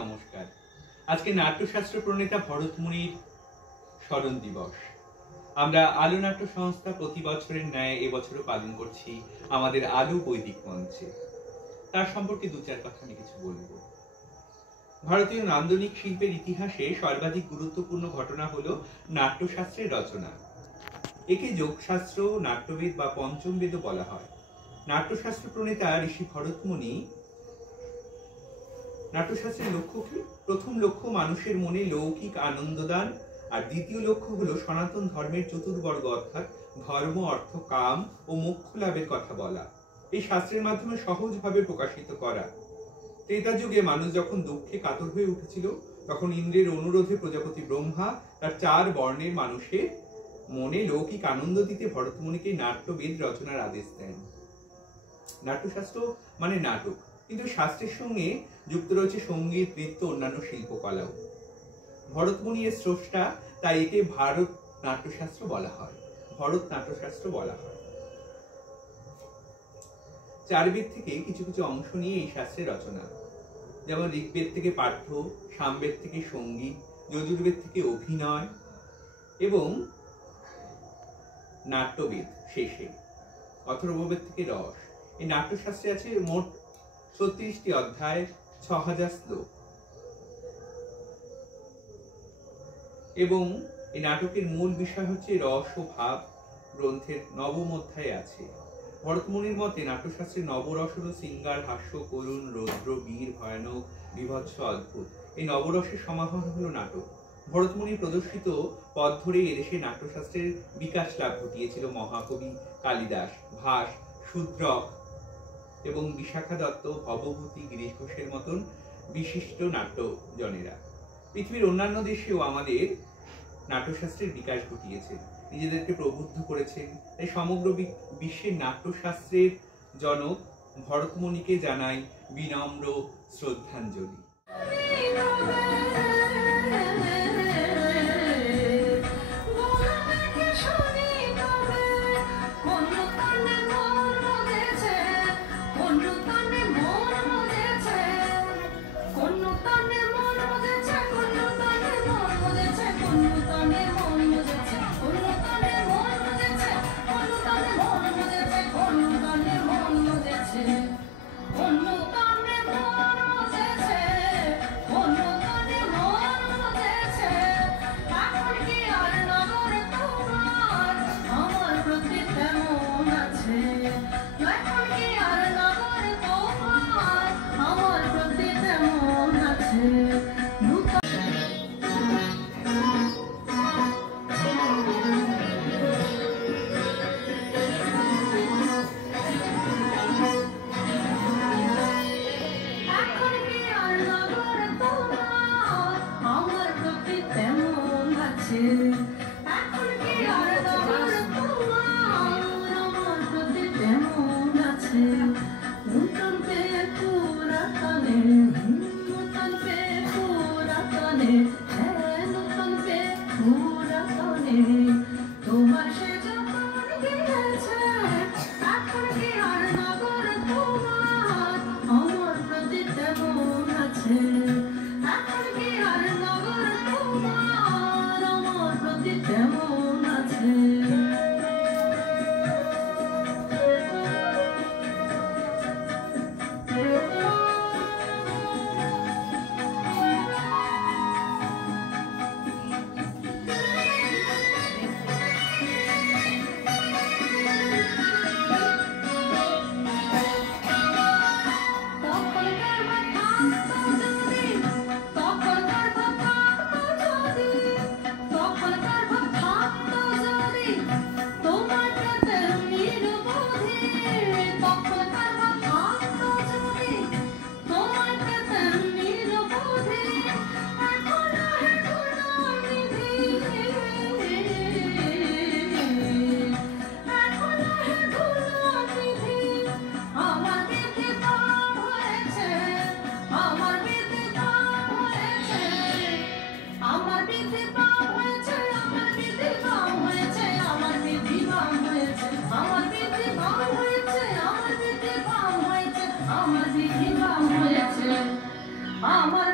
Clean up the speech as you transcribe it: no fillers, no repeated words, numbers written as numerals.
নমস্কার। আজকে নাট্যশাস্ত্র প্রণেতা ভরতমুনির স্মরণ দিবস। আমরা আলো নাট্য সংস্থা প্রতি বছরের ন্যায় এবছরও পালন করছি আমাদের আলো বৈদিক মঞ্চে। তার সম্পর্কে দু চার কথা আমি কিছু বলব। ভারতীয় নান্দনিক শিল্পের ইতিহাসে সর্বাধিক গুরুত্বপূর্ণ ঘটনা হলো নাট্যশাস্ত্রের রচনা। একে যোগশাস্ত্র, নাট্যবেদ বা পঞ্চম বেদও বলা হয়। নাট্যশাস্ত্র প্রণেতা ঋষি ভরতমুনি নাট্যশাস্ত্রের লক্ষ্য কি? প্রথম লক্ষ্য মানুষের মনে লৌকিক আনন্দদান, আর দ্বিতীয় লক্ষ্য হলো সনাতন ধর্মের চতুর্বর্গ অর্থাৎ ধর্ম, অর্থ, কাম ও মোক্ষ লাভের কথা বলা। এই শাস্ত্রের মাধ্যমে সহজভাবে প্রকাশিত করা। ত্রেতা যুগে মানুষ যখন দুঃখে কাতর হয়ে উঠেছিল, তখন ইন্দ্রের অনুরোধে প্রজাপতি ব্রহ্মা তার 4 বর্ণের মানুষের মনে লৌকিক আনন্দ দিতে ভরতমুনিকে নাট্যবেদ রচনার আদেশ দেন। নাট্যশাস্ত্র মানে নাটক, কিন্তু শাস্ত্রের সঙ্গে যুক্ত রয়েছে সঙ্গীত, নৃত্য, অন্যান্য শিল্পকলাও। ভরতমুনি এর স্রষ্টা, তাই একে ভারত নাট্যশাস্ত্র বলা হয়। ভরত নাট্যশাস্ত্র বলা হয়। 4 বেদ থেকে কিছু কিছু অংশ নিয়ে এই শাস্ত্রের রচনা। যেমন ঋগ্বেদ থেকে পাঠ্য, সামবেদ থেকে সঙ্গীত, যজুর্বেদ থেকে অভিনয় এবং নাট্যবেদ শেষে অথর্ববেদ থেকে রস। এই নাট্যশাস্ত্রে আছে মোট 36টি অধ্যায়, 6000 শ্লোক এবং এই নাটকের মূল বিষয় হচ্ছে রস ও ভাব। গ্রন্থের 9ম অধ্যায়ে আছে। ভরতমুনির মতে নাট্যশাস্ত্রের নবরস হল শৃঙ্গার, হাস্য, করুণ, রৌদ্র, বীর, ভয়ানক, বীভৎস, অদ্ভুত। এই নবরসের সমাহার হলো নাটক। ভরতমুনি প্রদর্শিত পথ ধরে এদেশে নাট্যশাস্ত্রের বিকাশ লাভ ঘটিয়েছিল মহাকবি কালিদাস, ভাস, শূদ্রক এবং বিশাখা দত্ত, ভবভূতি, গিরিশ ঘোষের মতন বিশিষ্ট নাট্যজনেরা। পৃথিবীর অন্যান্য দেশেও আমাদের নাট্যশাস্ত্রের বিকাশ ঘটিয়েছে, নিজেদেরকে প্রবুদ্ধ করেছেন। তাই সমগ্র বিশ্বের নাট্যশাস্ত্রের জনক ভরতমুনিকে জানাই বিনম্র শ্রদ্ধাঞ্জলি। আমার